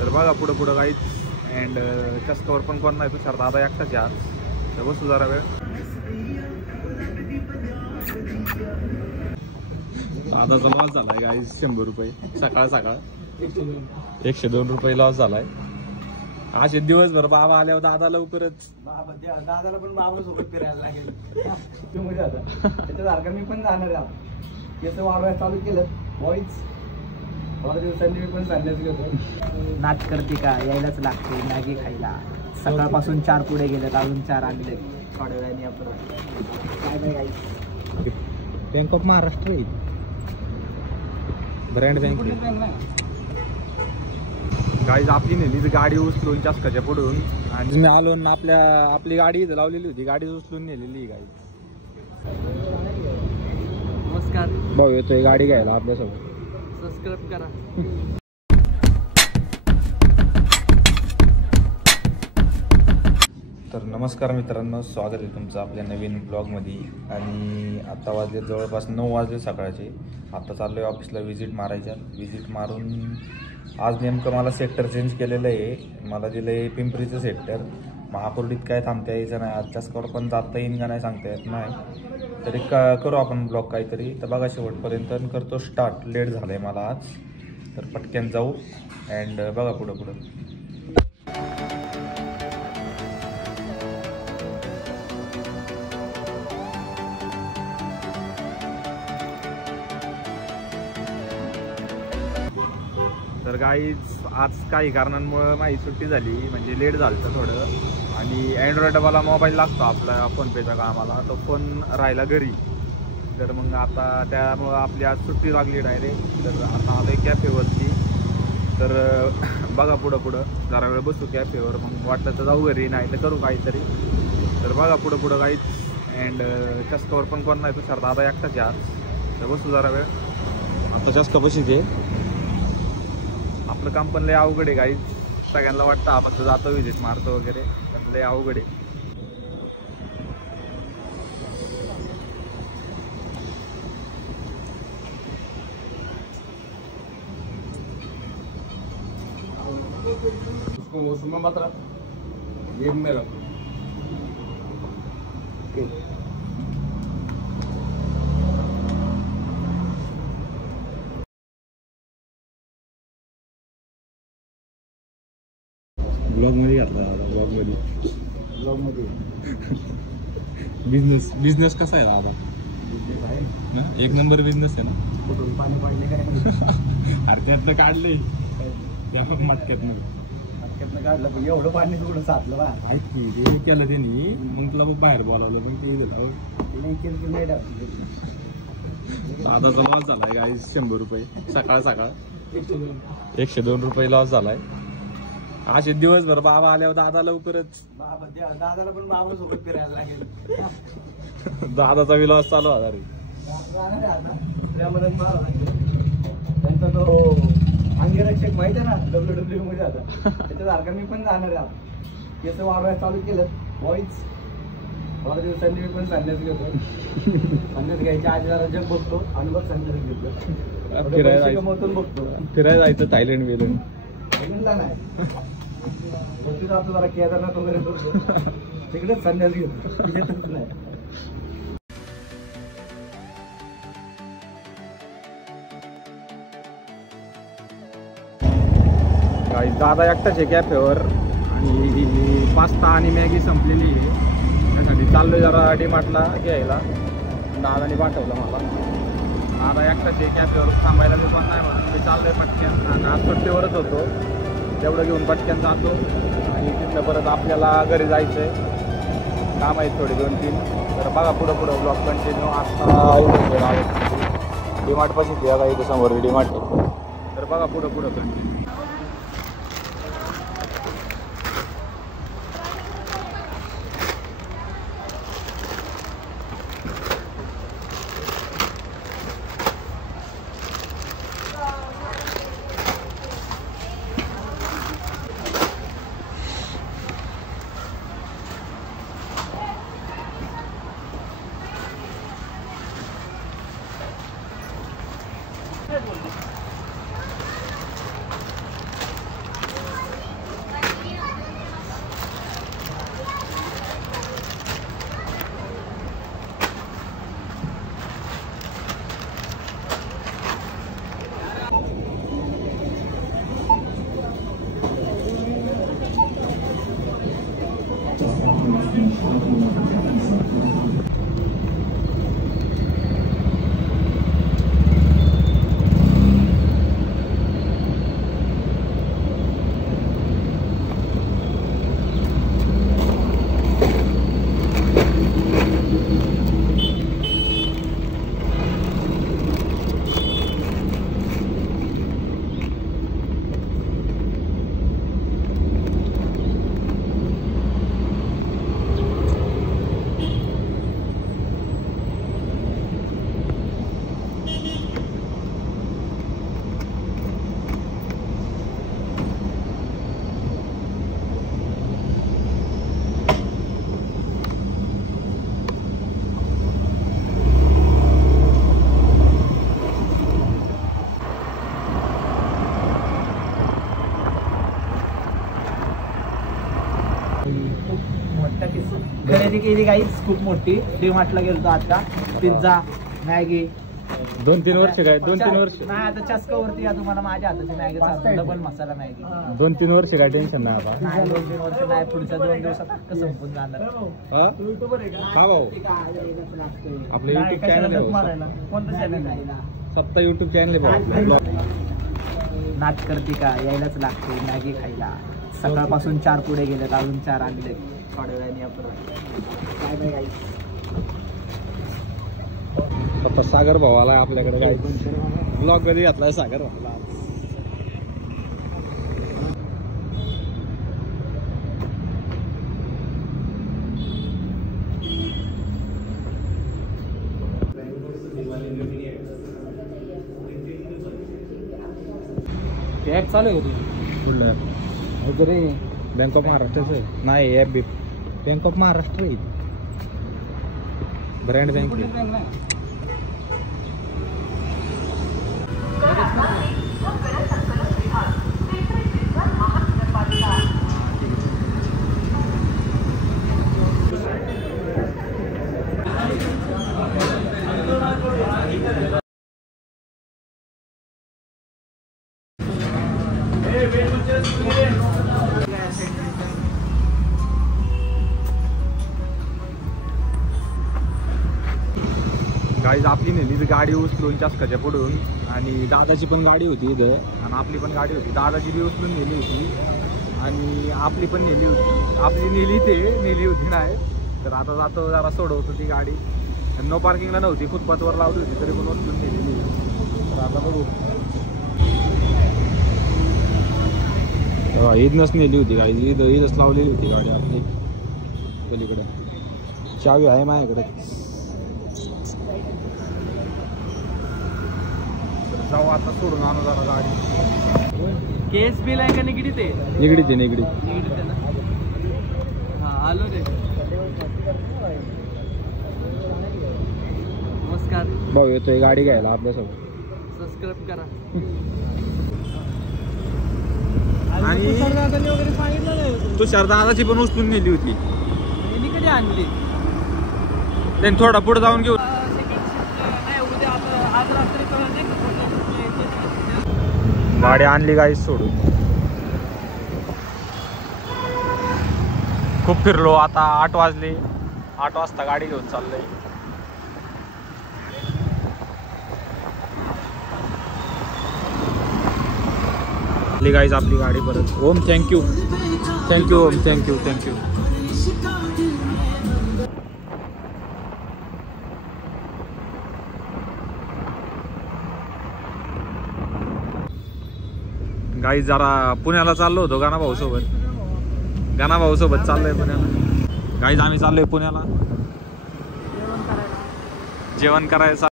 तर बघा पुढं पुढं काहीच. अँड चस्कावर पण कोण नाही, तुषार दादा एकटाच आज. तर बसू जरा वेळ. दादाचा लॉस झालाय गाईज 100 रुपये सकाळ सकाळ. 102 रुपये लॉस झालाय. असे दिवसभर बाबा आल्यावर दादा लवकरच दादाला पण बाबा सोबत फिरायला लागेल. त्याच्यासारखं मी पण जाणार आहे. याचं वाढवायला चालू केलं बॉईज. थोड्या दिवसांनी मी पण संन्यास घेतो. नाच करते का, यायलाच लागते मॅगी खायला. सकाळपासून 4 पुढे गेलेत, अजून 4 आणले. थोड्या वेळाने आपण काय नाही. बँक ऑफ महाराष्ट्र आहे, ब्रँड बँक गाईज. आपली नेली गाडी उचलून चस्काच्या पुढून, आणि मी आलो ना आपली गाडी इथं लावलेली होती, गाडी उचलून नेलेली गाई. नमस्कार भाऊ येतोय गाडी घ्यायला आपल्यासोबत. सबस्क्राईब करा. तर नमस्कार मित्रांनो, स्वागत आहे तुमचं आपल्या नवीन ब्लॉगमध्ये. आणि आता वाजले जवळपास 9 वाजले सकाळचे. आता चाललो आहे ऑफिसला व्हिजिट मारायच्या. व्हिजिट मारून आज नेमकं मला सेक्टर चेंज केलेलं आहे. मला दिलं आहे पिंपरीचं सेक्टर. महापुर्डीत काय थांबता यायचं नाही. आज चस्कावर पण जाता येईन का नाही सांगता येत नाही. तरी करू आपण ब्लॉग काहीतरी. तर बघा शेवटपर्यंत करतो स्टार्ट. लेट झालं आहे मला आज, तर पटक्यान जाऊ. अँड बघा पुढं पुढं. तर गाईज आज काही कारणांमुळे माझी सुट्टी झाली, म्हणजे लेट झालं तर थोडं. आणि अँड्रॉइडवाला मोबाईल लागतो आपला फोनपेचा कामाला, तो फोन राहिला घरी. तर मग आता त्यामुळं आपली आज सुट्टी लागली डायरेक्ट. तर आता आलो आहे कॅफेवरती. तर बघा पुढं पुढं जरा वेळ बसू कॅफेवर, मग वाटलं तर जाऊ घरी, नाही तर करू काहीतरी. तर बघा पुढं पुढं काहीच. अँड चस्कावर पण कोण नाही, तुषार दादा एकटाच आज. तर बसू जरा वेळ. आता चस्का बशीच आहे. आपलं काम पण लय अवघड आहे गाईज. सगळ्यांना वाटतं आपण तर जातो व्हिजिट मारतो वगैरे, पण लय अवघड आहे. ब्लॉग मध्ये घातला दादा. ब्लॉग मध्ये बिझनेस कसा आहे दादा? एक नंबर बिझनेस आहे ना. कुठून पाणी पडले काय? अरे त्यातनं काढलंय त्या मटक्यातनं काढलं, पण एवढं पाणी कुठं साचलं बा. ऐक की ते केलं त्यांनी, मग तुला बाहेर बोलावलं, मग ते नाही. दादाचा लॉस झालाय गाईज 100 रुपये सकाळ सकाळ. 102 रुपये लॉस झालाय. असे दिवसभर बाबा आल्यावर दादा लवकरच. दादाला पण बाबा सोबत फिरायला लागेल. दादाचा विलॉस चालू होता रे. त्यांचा तो अंगरक्षक माहिती आहे ना, WWE मध्ये आता. त्याच्यासारखं मी पण जाणार आहे. याचं वाढवायला चालू केलं बॉईज. थोड्या दिवसांनी मी पण संन्यास घेतो. संन्यास घ्यायच्या आधी जरा जग बघतो आणि मग संन्यास घेतो. फिरायला जायचं थायलंड बिलंड. थायलंडला नाही, जातो जरा केदारनाथ वगैरे बघतो. तिकडेच संन्यास घेतो, येतच नाही. दादा एकटाच आहे कॅफेवर, आणि पास्ता आणि मॅगी संपलेली आहे. त्यासाठी चाललोय जरा डीमार्टला घ्यायला. दादाने पाठवलं मला. दादा एकटाच आहे कॅफेवर, थांबायला मी पण नाही म्हणून मी चाललोय पटक्यान. आणि आज सुट्टीवरच होतो, तेवढं घेऊन पटक्यान जातो. आणि तिथं परत आपल्याला घरी जायचं आहे, काम आहेत थोडे 2-3. तर बघा पुढं पुढं ब्लॉग कंटिन्यू. आता डीमार्ट पाशीच या इथं समोर डीमार्ट आहे. तर बघा पुढं पुढं कंटिन्यू. खरेदी केली काहीच खूप मोठी डीमार्टला गेलो आता पिझ्झा मॅगी 2-3 वर्ष काय 2-3 वर्ष नाही आता चस्कावरती या तुम्हाला माझ्या हाताची मॅगी डबल मसाला मॅगी 2-3 वर्ष काय टेन्शन नाही आता नाही 2-3 वर्ष नाही पुढच्या 2 दिवसात हक्क संपून जाणार हा भाऊ आपलं युट्यूब चॅनल आहे कोणतं चॅनल आहे सत्ता युट्यूब चॅनल आहे भाऊ नाच करते का यायलाच लागते मॅगी खायला सकाळपासून 4 पुढे गेलेत अजून 4 आणले थोड्या वेळाने आपण पप्पा सागर भावाला आपल्याकडे काय ब्लॉग कधी घातला सागर भावाला ऍप चालू आहे वगैरे बँक ऑफ महाराष्ट्राचं आहे नाही ॲप बी बँक ऑफ महाराष्ट्र आहे ब्रँड बँक गाईज आपली नेली गाडी उचलून चास्काच्या पुढून आणि दादाची पण गाडी होती इथं आणि आपली पण गाडी होती दादाची बी उचलून नेली होती आणि आपली पण नेली होती आपली नेली होती नाही तर आता जातो जरा सोडवतो ती गाडी नो पार्किंगला नव्हती फुटपाथवर लावली होती तरी पण उचलून नेलेली तर आता बघू ईदनच नेली होती गाडी ईदच लावलेली होती गाडी आपली पलीकडे चावी आहे माझ्याकडे जाऊ आता सोडून आणू जरा गाडी केस बिल आहे का निगडीत आहे निगडीत निगडीत आहे ना हा आलो रे नमस्कार भाऊ येतोय गाडी घ्यायला आपल्यासोबत सबस्क्राईब करा आणि वगैरे सांगितलं नाही तुषार दादाची पण उचलून नेली होती मी कधी आणली त्यांनी थोडा पुढे जाऊन घेऊ गाडी आणली गाडी सोडून खूप फिरलो आता 8 वाजले 8 वाजता गाडी घेऊन चाललोय आपली गाईज आपली गाडी परत ओम थँक्यू ओम थँक्यू गाईज जरा पुण्याला चाललो होतो गाणाभाऊ सोबत चाललोय पुण्याला गाईज आम्ही चाललोय पुण्याला जेवण करायचं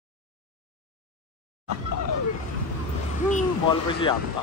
बॉल कशी आता